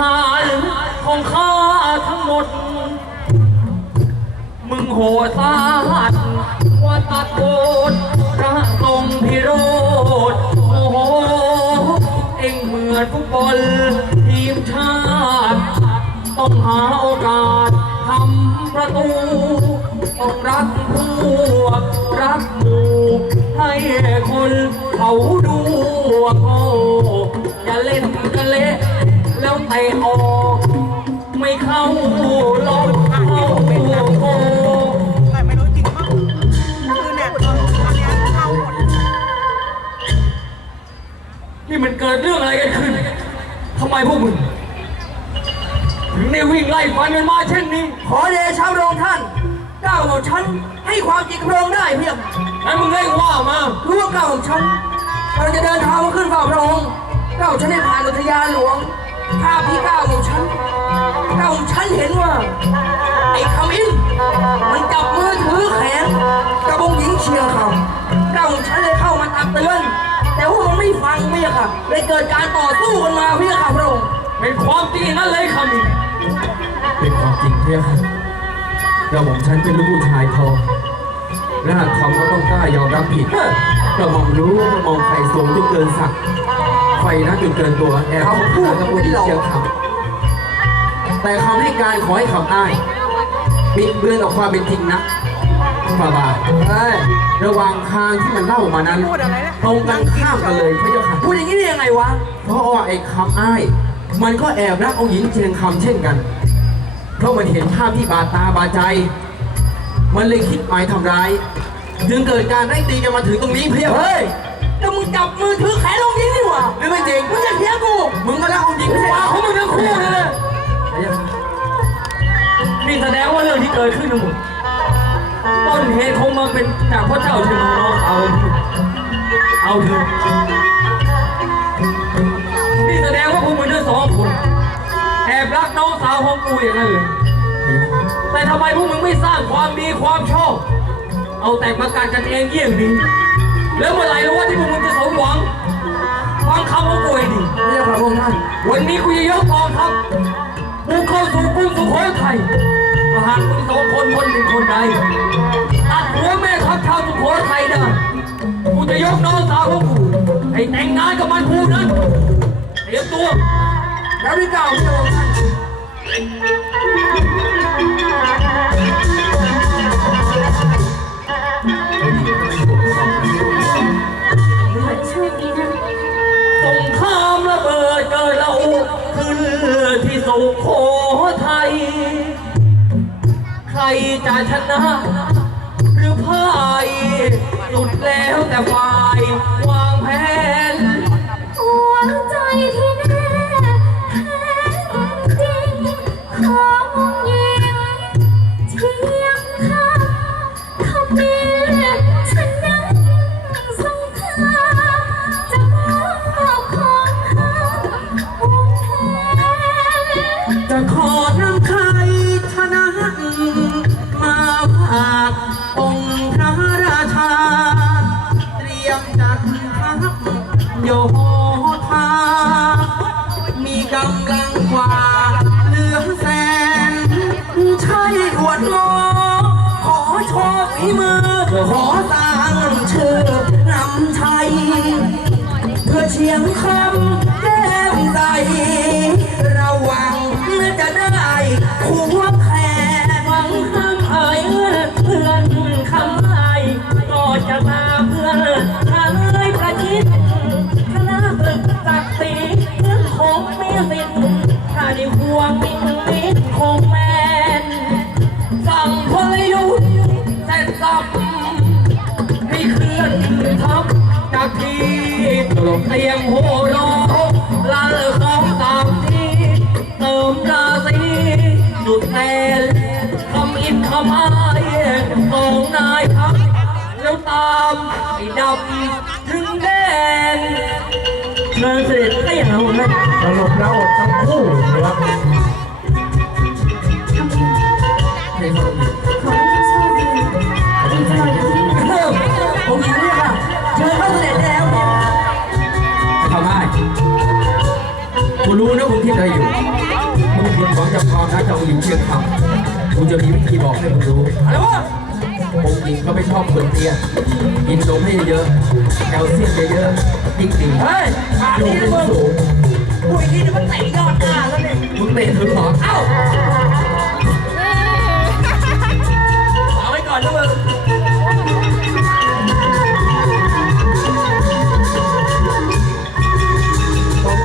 หารของข้าทั้งหมด มึงโหดสาหัสว่าตัดโกนพระทรงพิโรธโอ้โห เอ็งเหมือนฟุตบอลทีมชาติ ต้องหาโอกาสทำประตู ต้องรักพวกรักหมู่ให้คนเขาดูว่าโอ้อย่าเล่นกันเละ แล้วเตะออกไม่เข้าลงเข้าโกแต่ไม่รู้จริงเปล่าคือเนี่ยตอนเนี้ยเข้าหมดนี่มันเกิดเรื่องอะไรกันขึ้นทำไมพวกมึงถึงได้วิ่งไล่ฟันกันมาเช่นนี้ ขอเดชะพระองค์ท่านก้าวของฉันให้ความจริงกับพระองค์ได้เพียงงั้นมึงเร่งว่ามารู้ว่าก้าวของฉันเราจะเดินทางมาขึ้นเฝ้าพระองค์ก้าวของฉันได้ผ่านอุทยาน หลวงข้าพี่ก้าวของฉันก้าวของฉันเห็นว่า ไอ้ขมิ้นมันจับมือถือแขนกระบองหญิงเชียงคำก้าวของฉันเลยเข้ามาตักเตือนแต่ว่ามันไม่ฟังพี่ค่ะเลยเกิดการต่อสู้กันมาพี่ค่ะพระองค์เป็นความจริงอย่างนั้นเลยคำนี้เป็นความจริงเพียงค่ะกระหม่อมฉันเป็นลูกผู้ชายทองและหากทำก็ต้องกล้ายอมรับผิดกระหม่อมรู้ว่ากระหม่อมไฟสูงจนเกินศักดิ์ ไฟนะจนเกินตัวแอบพูดกับผู้ดีเชียงคำแต่คำให้การขอให้คำอ้ายบิดเบือนออกความเป็นจริงนะฝ่าบาทเอ้ยระหว่างทางที่มันเล่ามานั้นพูดอะไรนะตรงกันข้ามกันเลยพระเจ้าค่ะพูดอย่างนี้ได้ยังไงวะ เพราะว่าไอ้คำอ้าย มันก็แอบรักองค์หญิงเชียงคำเช่นกัน เพราะมันเห็นภาพที่บาดตาบาดใจ มันเลยคิดหมายทำร้าย จึงเกิดการไล่ตีกันมาถึงตรงนี้เพียบเฮ้ย แต่มึงจับมือถือแขนลงยิงนี่หว่าหรือไม่จริงมึงจะเถียงกูมึงก็รักองค์หญิงไม่ใช่ว่าเหรอเขามึงทั้งคู่เลยนะนี่แสดงว่าเรื่องที่เกิดขึ้นทั้งหมดต้นเหตุคงมาเป็นจากพระเจ้าเชียงของน้องเอา เอาเถอะนี่แสดงว่าพวกมึงทั้งสองคนแอบรักน้องสาวของกูอย่างนั้นเลยแต่ทำไมพวกมึงไม่สร้างความดีความชอบ เอาแต่ประกันกันเองเยี่ยงดี แล้วเมื่อไหร่รู้ว่าที่พวกมึงจะสมหวังฟังคำของกูให้ดีเรียกพระองค์ท่านวันนี้กูจะยกกองทัพบุกเข้าสู่กรุงสุโขทัยถ้าหากมึงสองคนคนหนึ่งคนใดตัดหัวแม่ทัพชาวสุโขทัยได้กูจะยกน้องสาวของกูให้แต่งงานกับมันผู้นั้นเตรียมตัวแล้วที่เก่าพระองค์ท่าน ขึ้นที่สุโขทัย ใครจะชนะ หรือพ่ายสุดแล้วแต่ฝ่ายวางแผน หัวใจที่แน่แท้จริงของหญิงเชียงค จะขอนำใครชนะมาฝากองค์พระราชา เตรียมจัดทัพโยธามีกำลังกว่าเหลือแสน ใช่อวดโมขอโชว์ฝีมือ ขอสร้างชื่อนำชัยเพื่อเชียงคำ ยงโหร้องลันสองสามทีเติมราศีจุดแทนคำอินคำอายสองนายครับแล้วตามไอ้ดำถึงแดนเชิญเสด็จให้เรานะสรุปแล้วทั้งคู่นะครับ เจ้าหญิงเชียงคำกูจะมีวิธีบอกให้มึงรู้อะไรวะองค์หญิงก็ไม่ชอบคนเตี้ยกินนมให้เยอะแคลเซียมเยอะๆยิ่งดีเฮ้ยขาดีนะมึงสูงกูอีกทีเดี๋ยวมันเตะยอดหน้าแล้วเนี่ยมึงเตะถึงหรอเอ้า